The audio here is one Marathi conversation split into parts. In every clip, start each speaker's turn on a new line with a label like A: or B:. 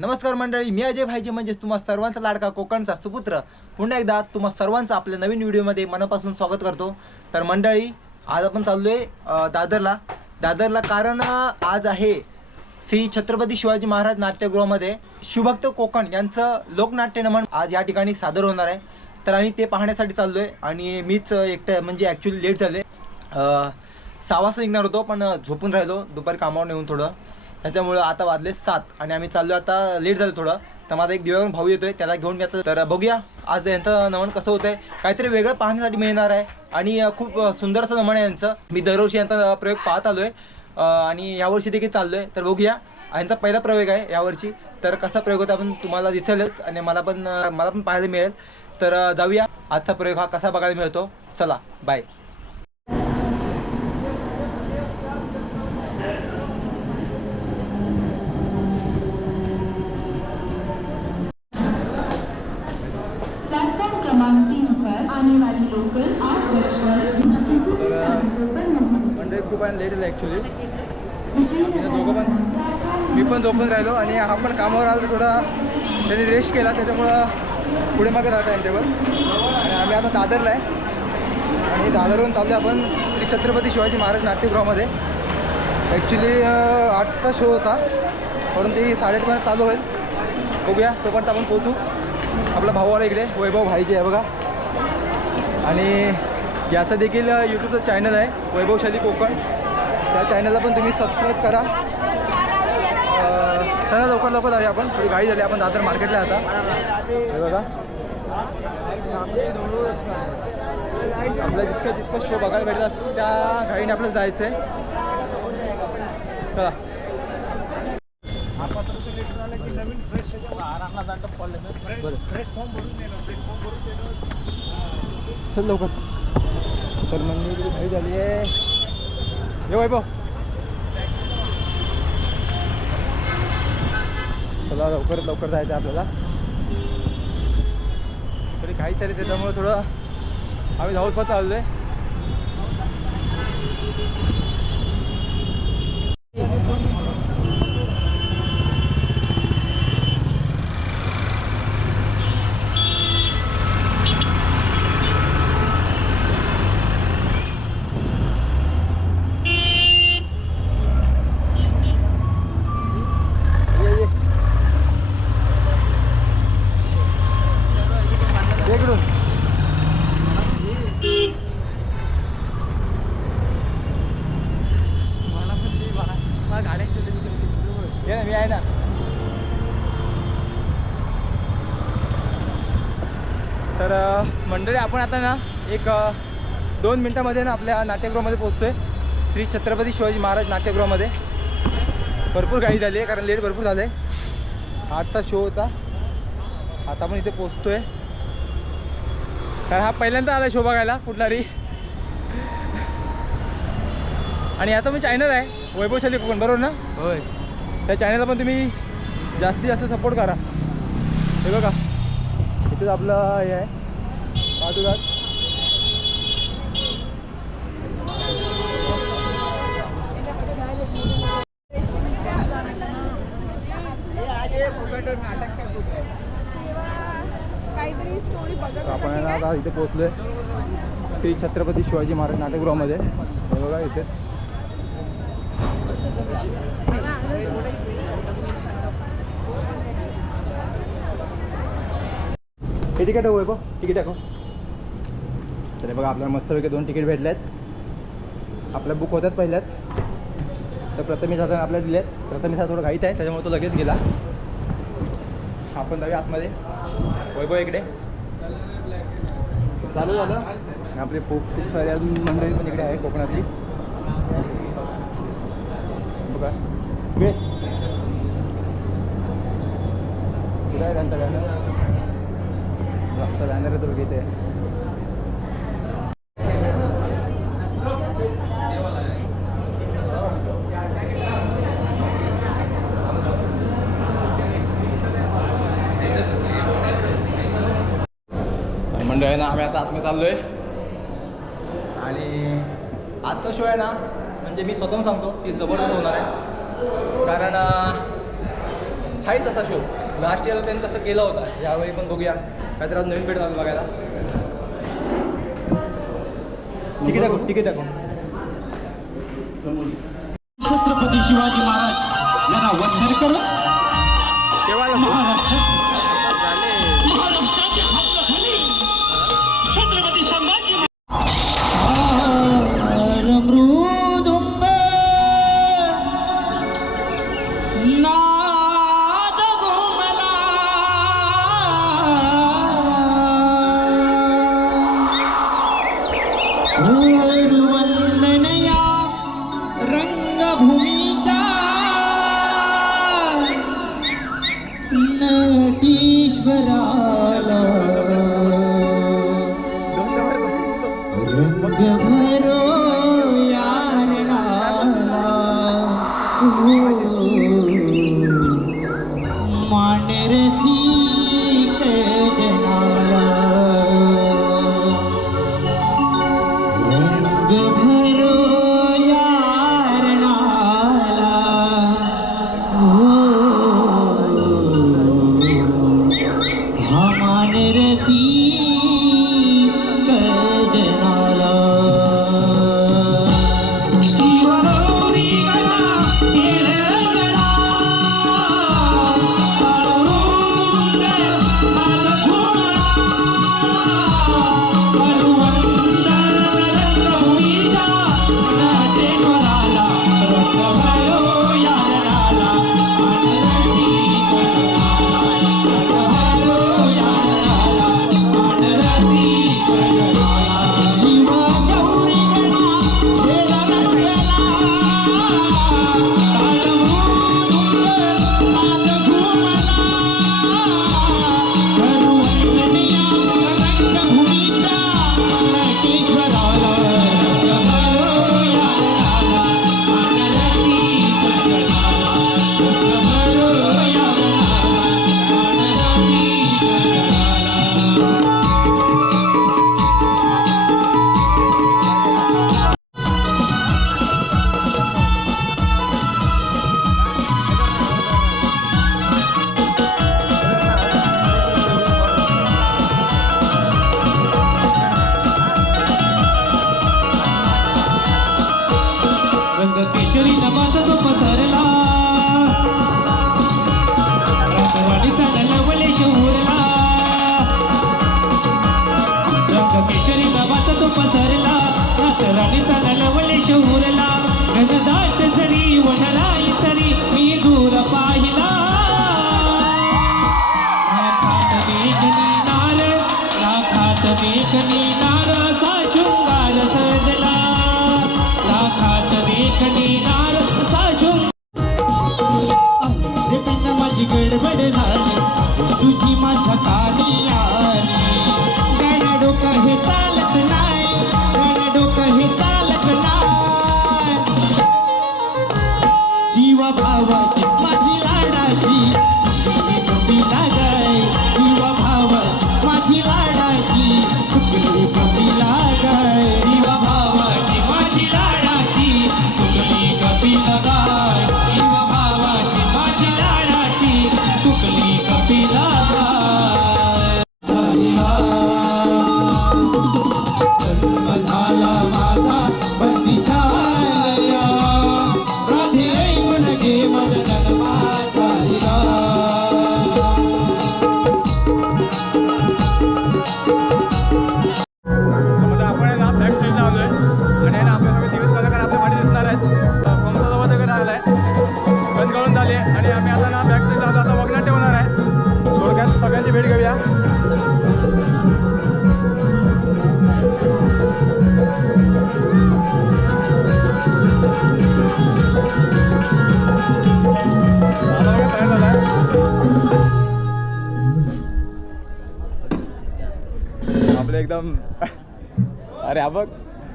A: नमस्कार मंडळी मी अजय भाईजी म्हणजे तुम्हा सर्वांचा लाडका कोकणचा सुपुत्र. पुन्हा एकदा तुम्हा सर्वांचं आपल्या नवीन व्हिडिओमध्ये मनापासून स्वागत करतो. तर मंडळी आज आपण चाललो आहे दादरला. दादरला कारण आज आहे श्री छत्रपती शिवाजी महाराज नाट्यगृहामध्ये शिवभक्त कोकण यांचं लोकनाट्य नमन आज या ठिकाणी सादर होणार आहे. तर आम्ही ते पाहण्यासाठी चाललो आहे आणि मीच एकटं म्हणजे ॲक्च्युली लेट झाले सहा वाजता निघणार होतो पण झोपून राहिलो. दुपारी कामावर येऊन थोडं. त्याच्यामुळं आता वाजले सात आणि आम्ही चाललो आता लेट झालं थोडं. तर माझा एक दिव्यावरून भाऊ येतोय त्याला घेऊन मी आता तर बघूया आज यांचं नमन कसं होतंय. काहीतरी वेगळं पाहण्यासाठी मिळणार आहे आणि खूप सुंदर असं नमन आहे यांचं. मी दरवर्षी यांचा प्रयोग पाहत आलोय. आहे आणि यावर्षी देखील चाललोय. तर बघूया. यांचा पहिला प्रयोग आहे यावर्षी. तर कसा प्रयोग होता आपण तुम्हाला दिसेलच आणि मला पण मला पण पाहायला मिळेल. तर जाऊया. आजचा प्रयोग हा कसा बघायला मिळतो? चला बाय मंडळी खूप लेट झालं ॲक्च्युली दोघं पण मी पण झोपून राहिलो आणि हा पण कामावर आला तर थोडा त्यांनी रेस्ट केला त्याच्यामुळं पुढे मागे राहता टाईम टेबल आणि आम्ही आता दादरला आहे. आणि दादरवरून चाललो आपण श्री छत्रपती शिवाजी महाराज नाट्यगृहामध्ये. ॲक्च्युली आठचा शो होता. परंतु ती साडेआठपर्यंत चालू होईल. बघूया तोपर्यंत आपण पोचू आपला भाऊ आला इकडे वैभव भाईचे आहे बघा. आणि याचं देखील यूट्यूबचं चॅनल आहे वैभवशाली कोकण. त्या चॅनलला पण तुम्ही सबस्क्राईब करा. चला लवकर लवकर जाऊया आपण. थोडी गाडी झाली आपण दादर मार्केटला आता. बघा. आपलं जितकं जितकं शो बघायला भेटतात त्या गाडीने आपल्याला जायचं आहे चला चल लवकर. तर मंदिर घाई झाली आहे. ये वैभव. चला लवकर लवकर जायचं आहे आपल्याला. तरी घाई तरी त्याच्यामुळे थोडं आम्ही धावत पण चाललो आहे ये ये इकडून ये ना मी आहे ना तर अ, मंडळी आपण आता ना एक दोन मिनटामध्ये ना आपल्या नाट्यगृहामध्ये पोहोचतोय. श्री छत्रपती शिवाजी महाराज नाट्यगृहामध्ये. भरपूर गाडी झाली आहे कारण लेट भरपूर झालं. आहे आजचा शो होता. आता आपण इथे पोचतोय कारण हा पहिल्यांदा आला शो बघायला कुठलाही आणि आता मी चॅनल आहे वैभवशाली कोकण बरोबर ना?
B: होय.
A: त्या चॅनलला पण तुम्ही जास्तीत जास्त सपोर्ट करा. हे बघा इथेच आपलं हे आहे. तर आपण आता इथे पोहोचलोय. श्री छत्रपती शिवाजी महाराज नाट्यगृहामध्ये हे बघा इथे. हे तिकीट आहे बघ तिकीट दाखव तर बघा आपल्याला मस्तपैकी दोन तिकीट भेटले आहेत आपल्या बुक होत्यात पहिल्याच तर प्रथमेश आता आपल्याला दिले आहेत प्रथमेश थोडं घाईत आहे त्याच्यामुळे तो लगेच गेला. आपण जाऊया आतमध्ये. वैभव इकडे. चालू झालं. आपले खूप खूप सारे अजून मंडळी पण इकडे आहे कोकणातली. बघा. इकडे कुठं आहे त्यांचा बॅनर आमचा बॅनर आहे तो ना आम्ही आता आतमध्ये चाललोय. आणि आजचा शो आहे ना म्हणजे मी स्वतःहून सांगतो की जबरदस्त होणार आहे. कारण आहे तसा शो लास्ट इयरला त्यांनी तसं केला होता. यावेळी पण बघूया. काहीतरी आज नवीन भेटून आलं बघायला. तिकीट टाकून तिकीट टाकून.
B: छत्रपती शिवाजी महाराज यांना वंदन करून छत्रपती Vaya. राजता नलवले शहूरला घनदाट सरी वनराई सरी मी दूर पाहिला. राखात मेघनी नार राखात मेघनी नार
A: एकदम. अरे हा बघ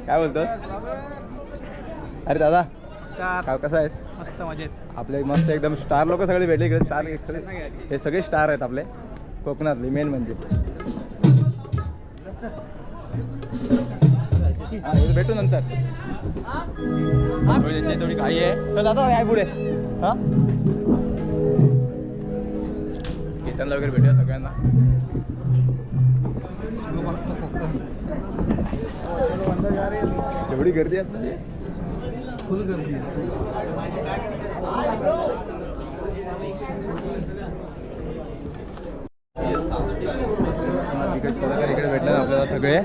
A: काय बोलतोस? अरे दादा काय कसं आहेस?
B: मस्त मजेत.
A: आपले मस्त एकदम स्टार लोक सगळे भेटले इकडे. स्टार हे सगळे स्टार आहेत आपले. कोकणातले मेन म्हणजे. भेटू नंतर. थोडी घाई आहे. तर दादा काय पुढे. हा? केतनला वगैरे भेटूया सगळ्यांना. एवढी गर्दी आहे
C: फुल गर्दी
A: कलाकार इकडे भेटले आपल्याला सगळे.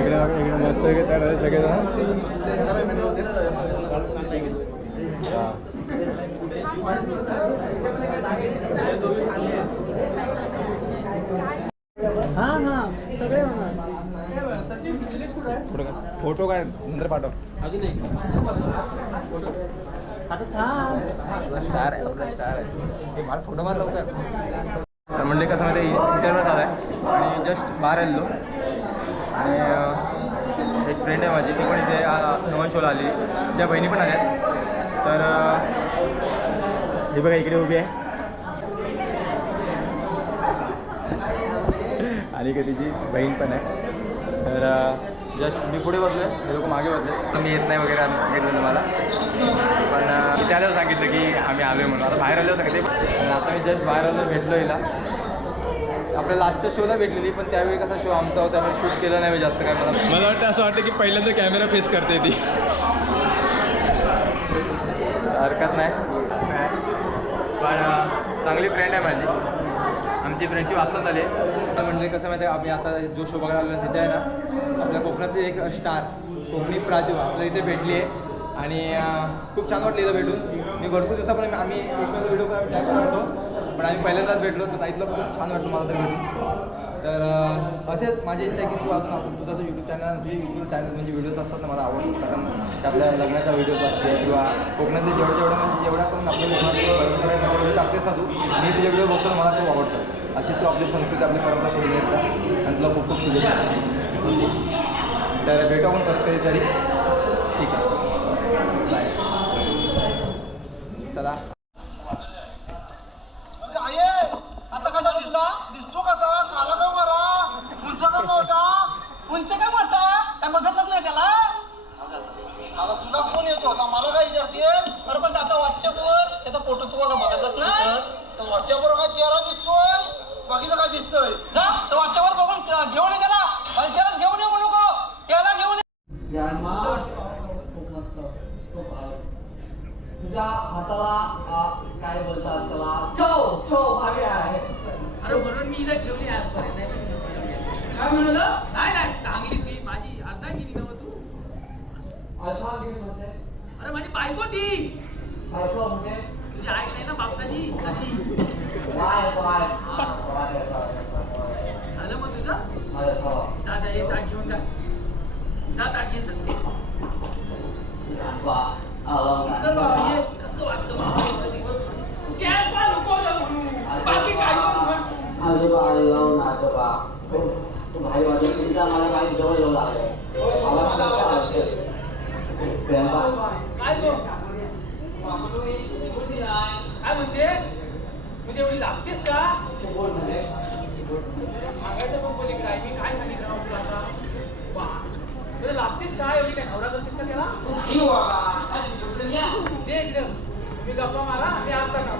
A: इकडे मस्त सगळे फोटो काय नंतर पाठव. स्टार आहे स्टार आहे. मला फोटो मार लवकर. तर म्हणजे कसं माहिती इंटरव्ह्यू झाला आहे आणि जस्ट बाहेर आलेलो. आणि एक फ्रेंड आहे माझी ती पण इथे नवन शोला आली. त्या बहिणी पण आल्या. तर हे बघा इकडे उभी आहे. आणि का तिची बहीण पण आहे. तर जस्ट मी पुढे बसलो आहे हे लोक मागे बसले. तर मी येत नाही वगैरे आम्ही सांगितलं मला. पण त्याला सांगितलं की आम्ही आलो आहे म्हणून. आता बाहेर आलो सांगितले पण आता मी जस्ट बाहेर आलो भेटलो हिला. आपल्या लास्टच्या शोला भेटलेली पण त्यावेळी कसा शो आमचा होता त्यामुळे शूट केलं नाही मी जास्त काय मला मला वाटतं असं वाटतं की पहिल्यांदा कॅमेरा फेस करते ती. हरकत नाही. पण चांगली फ्रेंड आहे माझी. आमची फ्रेंडशिप आत्ताच झाली. आहे म्हणजे कसं माहिती आहे आम्ही आता जो शो बघायला आलो तिथे आहे ना आपल्या कोकणातली एक स्टार कोकणी प्राजू आपल्या इथे भेटली आहे. आणि खूप छान वाटलं इथं भेटून. मी भरपूर दिवसापर्यंत आम्ही एकमेकांचा व्हिडिओ करतो पण आम्ही पहिल्यांदाच भेटलो तर ताईतलं खूप छान वाटलं मला तर भेटून. तर असेच माझी इच्छा आहे की तू अजून आपण तुझा जो यूट्यूब चॅनल तुझे यूट्यूब चॅनल म्हणजे व्हिडिओज असतात ना मला आवडतात. कारण आपल्या लग्नाचा व्हिडिओज असते किंवा कोकणातले जेवढे जेवढे म्हणजे जेवढ्या पण आपल्या लग्नाचे परंपरा व्हिडिओ टाकतेस ना तू मी तुझे व्हिडिओ बघतो मला खूप आवडतं अशी तू आपली संस्कृती आपली परंपरा करून येतात आणि तुला खूप खूप शुभेच्छा. तर भेटू आपण कसं तरी. ठीक आहे बाय चला
D: आता कसा दिसला दिसतो कसा काला का बरा उंच का मोठा उंच का मोठा काय बघतच नाही त्याला आता तुला फोन येतो होता मला काय विचारते अरे पण आता व्हॉट्सअपवर त्याचा फोटो तू का बघतच नाही तर व्हॉट्सअपवर काय चेहरा दिसतोय बाकीचं काय दिसतोय जा तर व्हॉट्सअपवर बघून अं, घेऊन ये त्याला आणि त्यालाच घेऊन येऊ नको त्याला घेऊन ये
B: तुझ्या हाताला काय बोलतात त्याला? चव चव भावी आहे.
D: अरे म्हणून मी ठेवली आजपर्यंत. काय म्हणाल? नाही नाही चांगली ती. माझी अर्धा गेली ना तू?
B: गिरी म्हणजे?
D: अरे माझी बायको ती.
B: अल्फा म्हणजे?
D: तुझी आई नाही ना बापसाची तशी झालं मग तुझं? जा ये ताक घेऊन जा. जा ताक घेऊन जा. काय
B: आजोबा आजोबा भाई तुमचा मला जवळ येऊ लागले
D: काय काय म्हणते? म्हणजे एवढी लागतेस का सांगायचं पण पलीकडे आहे मी काय सांगितलं तुला आता तुला एवढी काय नवरा करतेस का त्याला दे इकडे तुम्ही गप्पा मारा मी आता काढू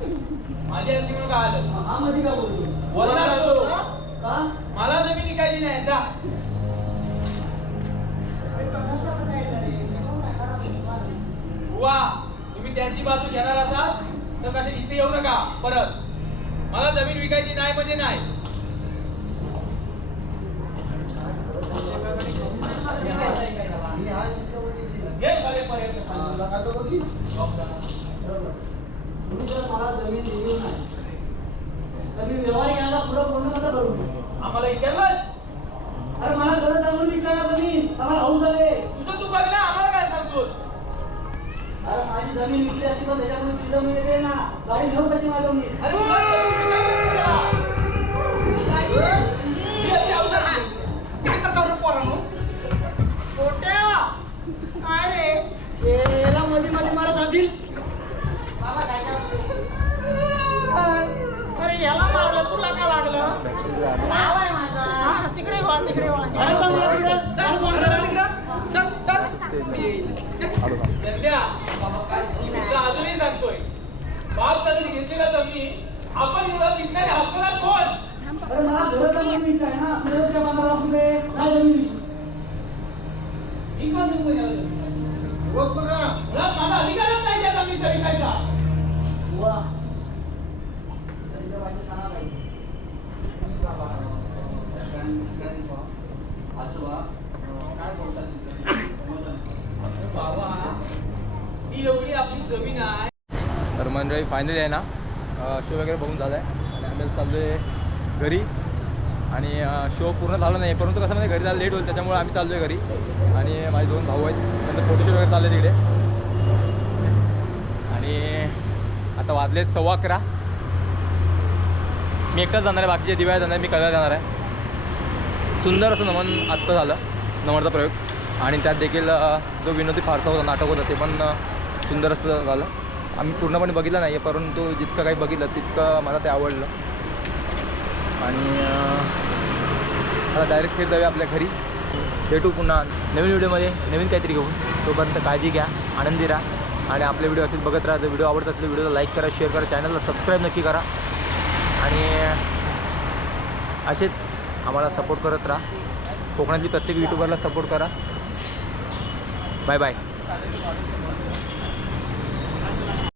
D: काय आलं. बोलला? तो. मला जमीन विकायची नाही जा वा तुम्ही त्यांची बाजू घेणार असाल तर कसे इथे येऊ नका परत. मला जमीन विकायची नाही म्हणजे नाही. खाली पर्यंत.
E: तुम्ही जर मला जमीन दिली नाही. तर मी व्यवहार घ्यायला पुढं पूर्ण कसं करू?
D: आम्हाला विचारलंस?
E: अरे मला गरज आहे म्हणून विकला जमीन. आम्हाला हाऊस झाले
D: तुझं तू बघ ना आम्हाला काय सांगतोस?
E: अरे माझी जमीन विकली असती पण त्याच्याकडून ती जमीन येते ना. गाडी घेऊ कशी माझ्या मी
D: अरे तुला मी अशी अवघड आहे.
F: काय करता रे पोरांनो पोट्या काय रे
E: याला मध्ये मध्ये मारत राहतील
F: अरे याला मारलं तुला का लागलं नाव आहे माझं हा, तिकडे वा तिकडे वा
E: अरे तिकडं-
F: तिकडं. चल, चल. मी येईल.
D: तुला अजूनही सांगतोय बाप जमीन घेतलेला जमीन आपण एवढा विकणारे हक्कदार कोण
E: अरे मला आहे म्हणून विकलाय ना लाख रुपये काय जमीन?
D: मी याला. मुळात माझा अधिकारच नाही त्या जमिनीचा विकायचा
E: बुवा. त्यांच्या
B: आजोबा काय बोलतात
D: बाबा ही एवढी आपली जमीन आहे
A: तर मंडळी फायनली आहे ना शो वगैरे बघून झाला आहे आणि आम्ही चाललो आहे घरी. आणि शो पूर्ण झाला नाही परंतु कसं म्हणजे घरी जायला लेट होईल त्याच्यामुळे आम्ही चाललो आहे घरी. आणि माझे दोन भाऊ आहेत नंतर फोटोशूट वगैरे चालले तिकडे. आणि आता वाजले सव्वा अकरा. मी एकटाच जाणार आहे बाकीचे दिव्या जाणार आहे मी कळायला जाणार आहे. सुंदर असं नमन आत्ता झालं नमनचा प्रयोग. आणि त्यात देखील जो विनोदी फारसा होता नाटक होतं ते पण सुंदर असं झालं. आम्ही पूर्णपणे बघितलं नाही आहे परंतु जितकं काही बघितलं तितकं मला ते आवडलं. आणि आता डायरेक्ट फिर जाऊया आपल्या घरी. भेटू पुन्हा नवीन व्हिडिओमध्ये. नवीन काहीतरी घेऊन. तोपर्यंत काळजी घ्या आनंदी राहा. आणि आपले व्हिडिओ असेच बघत राहा. जर व्हिडिओ आवडत असले व्हिडिओला लाईक करा शेअर करा चॅनलला सबस्क्राईब नक्की करा. आणि असेच आम्हाला सपोर्ट करत राहा. कोकणातली प्रत्येक यूट्यूबरला सपोर्ट करा. Bye bye